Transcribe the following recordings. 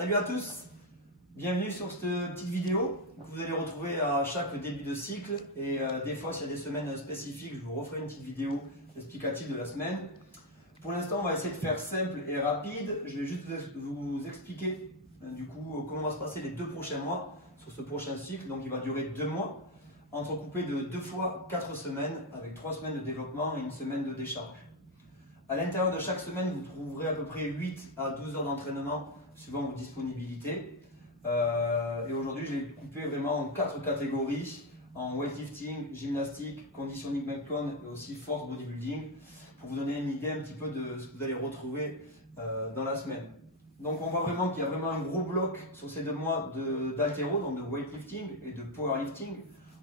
Salut à tous, bienvenue sur cette petite vidéo que vous allez retrouver à chaque début de cycle et des fois s'il y a des semaines spécifiques, je vous referai une petite vidéo explicative de la semaine. Pour l'instant, on va essayer de faire simple et rapide. Je vais juste vous expliquer du coup comment va se passer les 2 prochains mois sur ce prochain cycle. Donc il va durer 2 mois, entrecoupé de 2 fois 4 semaines avec 3 semaines de développement et 1 semaine de décharge. À l'intérieur de chaque semaine, vous trouverez à peu près 8 à 12 heures d'entraînement suivant vos disponibilités. Et aujourd'hui, je l'ai coupé vraiment en 4 catégories, en weightlifting, gymnastique, conditioning metcon et aussi force bodybuilding, pour vous donner une idée un petit peu de ce que vous allez retrouver dans la semaine. Donc on voit vraiment qu'il y a vraiment un gros bloc sur ces 2 mois d'haltéro, donc de weightlifting et de powerlifting.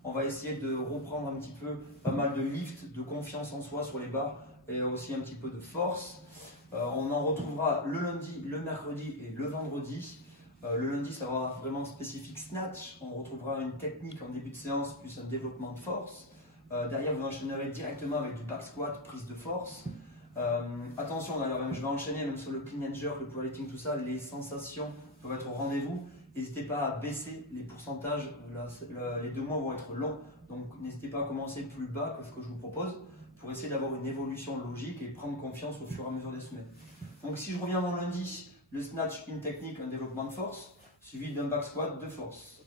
On va essayer de reprendre un petit peu pas mal de lift, de confiance en soi sur les barres et aussi un petit peu de force. On en retrouvera le lundi, le mercredi et le vendredi. Le lundi, ça sera vraiment spécifique snatch. On retrouvera une technique en début de séance plus un développement de force. Derrière, vous enchaînerez directement avec du back squat, prise de force. Attention, alors même, je vais enchaîner même sur le clean and jerk, le powerlifting, tout ça. Les sensations peuvent être au rendez-vous. N'hésitez pas à baisser les pourcentages. Les 2 mois vont être longs, donc n'hésitez pas à commencer plus bas que ce que je vous propose pour essayer d'avoir une évolution logique et prendre confiance au fur et à mesure des semaines. Donc si je reviens mon lundi, le snatch, une technique, un développement de force, suivi d'un back squat de force.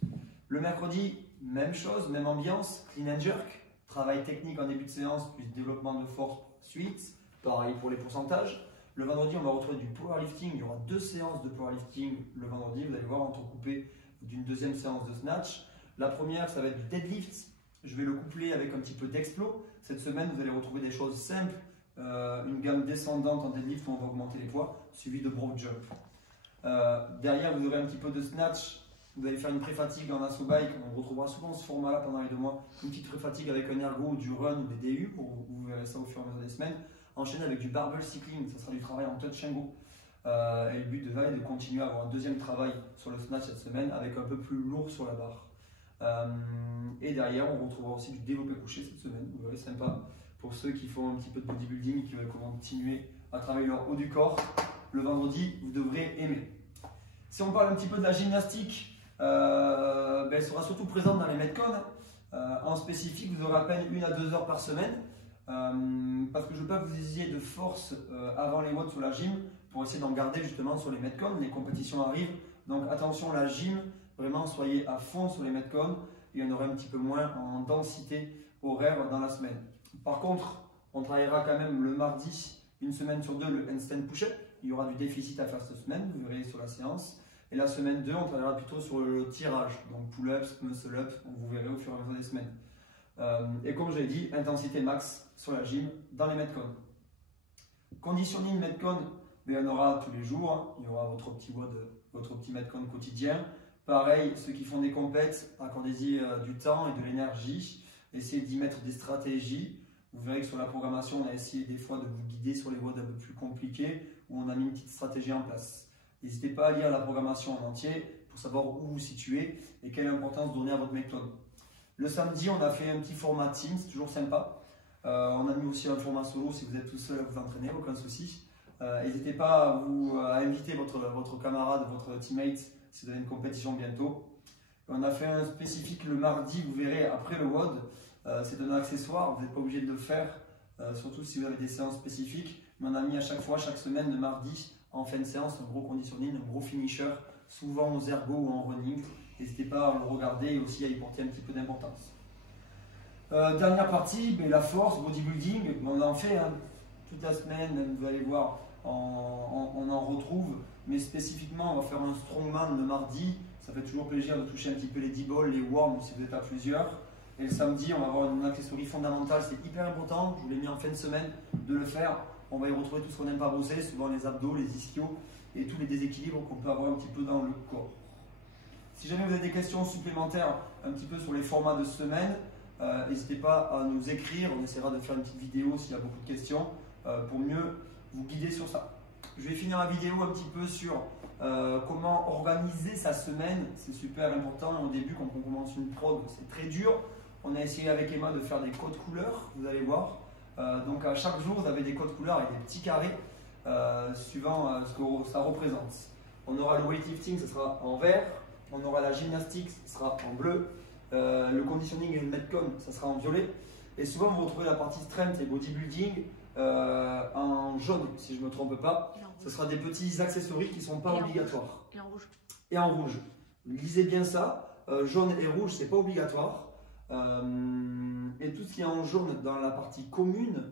Le mercredi, même chose, même ambiance, clean and jerk, travail technique en début de séance, plus développement de force suite, pareil pour les pourcentages. Le vendredi, on va retrouver du powerlifting, il y aura 2 séances de powerlifting le vendredi, vous allez voir, entrecoupé d'une 2e séance de snatch. La première, ça va être du deadlift, je vais le coupler avec un petit peu d'explo. Cette semaine, vous allez retrouver des choses simples, une gamme descendante en deadlift où on va augmenter les poids, suivi de broad jump. Derrière, vous aurez un petit peu de snatch. Vous allez faire une pré-fatigue en assaut bike. On retrouvera souvent ce format-là pendant les 2 mois. Une petite pré-fatigue avec un ergo, du run ou des DU. Vous verrez ça au fur et à mesure des semaines. Enchaîner avec du barbell cycling. Ça sera du travail en touch and go. Et le but est de continuer à avoir un 2e travail sur le snatch cette semaine avec un peu plus lourd sur la barre. Et derrière, on retrouvera aussi du développé couché cette semaine. Vous verrez, sympa pour ceux qui font un petit peu de bodybuilding et qui veulent continuer à travailler leur haut du corps. Le vendredi, vous devrez aimer. Si on parle un petit peu de la gymnastique, elle sera surtout présente dans les metcon. En spécifique, vous aurez à peine 1 à 2 heures par semaine. Parce que je ne veux pas que vous ayez de force avant les watts sur la gym pour essayer d'en garder justement sur les metcon. Les compétitions arrivent, donc attention, la gym, vraiment soyez à fond sur les metcon et on aura un petit peu moins en densité horaire dans la semaine. Par contre, on travaillera quand même le mardi, une semaine sur 2, le handstand push-up. Il y aura du déficit à faire cette semaine, vous verrez sur la séance. Et la semaine 2, on travaillera plutôt sur le tirage, donc pull-ups, muscle-up, vous verrez au fur et à mesure des semaines. Et comme je l'ai dit, intensité max sur la gym dans les metcon. Conditioning metcon, il y en aura tous les jours, hein. Il y aura votre petit WOD, votre petit metcon quotidien. Pareil, ceux qui font des compètes, accordez-y du temps et de l'énergie. Essayez d'y mettre des stratégies. Vous verrez que sur la programmation, on a essayé des fois de vous guider sur les WOD un peu plus compliqués où on a mis une petite stratégie en place. N'hésitez pas à lire la programmation en entier pour savoir où vous situez et quelle importance donner à votre méthode. Le samedi, on a fait un petit format team, c'est toujours sympa. On a mis aussi un format solo si vous êtes tout seul à vous entraîner, aucun souci. N'hésitez pas à inviter votre camarade, votre teammate si vous avez une compétition bientôt. On a fait un spécifique le mardi, vous verrez, après le WOD. C'est un accessoire, vous n'êtes pas obligé de le faire, surtout si vous avez des séances spécifiques. Mais on a mis à chaque fois, chaque semaine, le mardi, en fin de séance, un gros conditioning, un gros finisher, souvent aux ergos ou en running. N'hésitez pas à le regarder et aussi à y porter un petit peu d'importance. Dernière partie, la force, bodybuilding, on en fait toute la semaine, vous allez voir, on en retrouve. Mais spécifiquement, on va faire un strongman le mardi. Ça fait toujours plaisir de toucher un petit peu les D-balls, les worms si vous êtes à plusieurs. Et le samedi, on va avoir une accessoire fondamentale, c'est hyper important. Je vous l'ai mis en fin de semaine de le faire. On va y retrouver tout ce qu'on n'aime pas bosser, souvent les abdos, les ischios et tous les déséquilibres qu'on peut avoir un petit peu dans le corps. Si jamais vous avez des questions supplémentaires un petit peu sur les formats de semaine, n'hésitez pas à nous écrire. On essaiera de faire une petite vidéo s'il y a beaucoup de questions pour mieux vous guider sur ça. Je vais finir la vidéo un petit peu sur comment organiser sa semaine. C'est super important. Au début, quand on commence une prog, c'est très dur. On a essayé avec Emma de faire des codes couleurs, vous allez voir. Donc à chaque jour, vous avez des codes couleurs avec des petits carrés suivant ce que ça représente. On aura le weightlifting, ça sera en vert. On aura la gymnastique, ça sera en bleu. Le conditioning et le metcon, ça sera en violet. Et souvent, vous retrouvez la partie strength et bodybuilding en jaune, si je ne me trompe pas. Ce sera des petits accessoires qui ne sont pas obligatoires. Et en rouge. Et en rouge. Lisez bien ça. Jaune et rouge, c'est pas obligatoire. Et tout ce qui est en jaune dans la partie commune,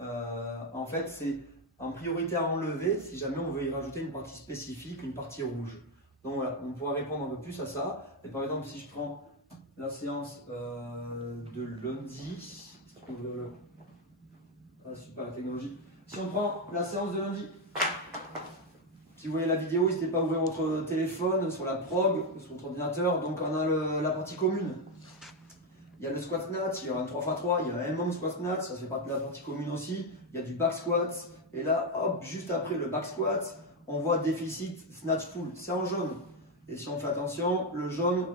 en fait, c'est en priorité à enlever si jamais on veut y rajouter une partie spécifique, une partie rouge. Donc voilà, on pourra répondre un peu plus à ça. Et par exemple, si je prends la séance de lundi, ah, super la technologie. Si on prend la séance de lundi, si vous voyez la vidéo, n'hésitez pas à ouvrir votre téléphone sur la prog, sur votre ordinateur. Donc on a la partie commune. Il y a le squat snatch, il y a un 3x3, il y a un MM squat snatch, ça fait partie de la partie commune aussi. Il y a du back squat. Et là, hop, juste après le back squat, on voit déficit snatch pull. C'est en jaune. Et si on fait attention, le jaune,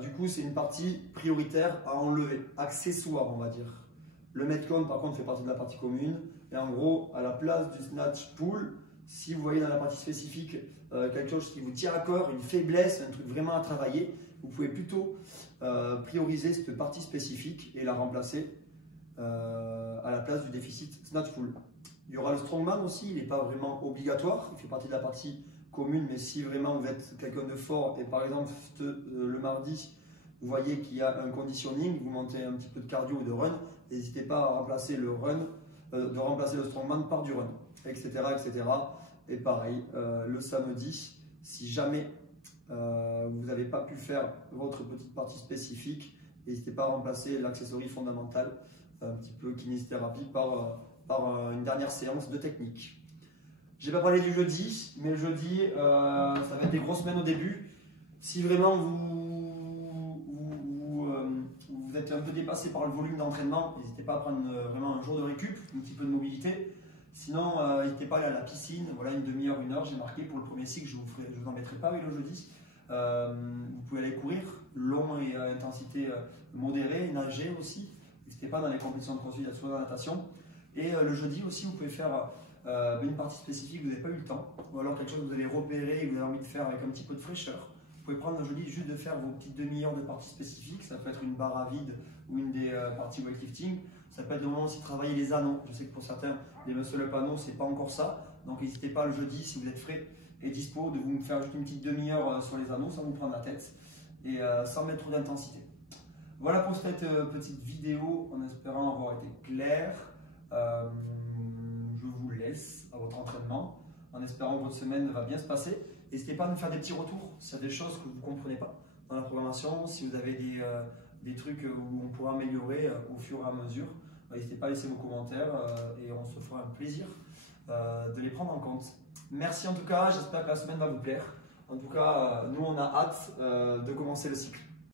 du coup, c'est une partie prioritaire à enlever, accessoire, on va dire. Le metcon, par contre, fait partie de la partie commune. Et en gros, à la place du snatch pull, si vous voyez dans la partie spécifique quelque chose qui vous tient à cœur, une faiblesse, un truc vraiment à travailler, vous pouvez plutôt prioriser cette partie spécifique et la remplacer à la place du déficit snatch pull. Il y aura le strongman aussi, il n'est pas vraiment obligatoire, il fait partie de la partie commune, mais si vraiment vous êtes quelqu'un de fort et par exemple le mardi, vous voyez qu'il y a un conditioning, vous montez un petit peu de cardio ou de run, n'hésitez pas à remplacer le run, de remplacer le strongman par du run, etc. etc. Et pareil, le samedi, si jamais vous n'avez pas pu faire votre petite partie spécifique, n'hésitez pas à remplacer l'accessoire fondamental, un petit peu kinésithérapie, par une dernière séance de technique. Je n'ai pas parlé du jeudi, mais le jeudi, ça va être des grosses semaines au début. Si vraiment vous êtes un peu dépassé par le volume d'entraînement, n'hésitez pas à prendre vraiment un jour de récup, un petit peu de mobilité. Sinon, n'hésitez pas à aller à la piscine, voilà, une demi-heure, une heure, j'ai marqué pour le premier cycle, je ne vous embêterai pas avec le jeudi. Vous pouvez aller courir, long et à intensité modérée, nager aussi. N'hésitez pas dans les compétitions de crossfit, il y a souvent la natation. Et le jeudi aussi, vous pouvez faire une partie spécifique, vous n'avez pas eu le temps, ou alors quelque chose que vous allez repérer et que vous avez envie de faire avec un petit peu de fraîcheur. Vous pouvez prendre le jeudi juste de faire vos petites demi-heures de parties spécifiques, ça peut être une barre à vide ou une des parties weightlifting. Ça peut être le moment aussi de travailler les anneaux. Je sais que pour certains, les muscle-up anneaux, c'est pas encore ça. Donc n'hésitez pas le jeudi, si vous êtes frais et dispo, de vous faire juste une petite demi-heure sur les anneaux sans vous prendre la tête et sans mettre trop d'intensité. Voilà pour cette petite vidéo, en espérant avoir été clair. Je vous laisse à votre entraînement, en espérant que votre semaine va bien se passer. N'hésitez pas à nous faire des petits retours s'il y a des choses que vous ne comprenez pas dans la programmation, si vous avez des trucs où on pourra améliorer au fur et à mesure. N'hésitez pas à laisser vos commentaires et on se fera un plaisir de les prendre en compte. Merci en tout cas, j'espère que la semaine va vous plaire. En tout cas, nous on a hâte de commencer le cycle.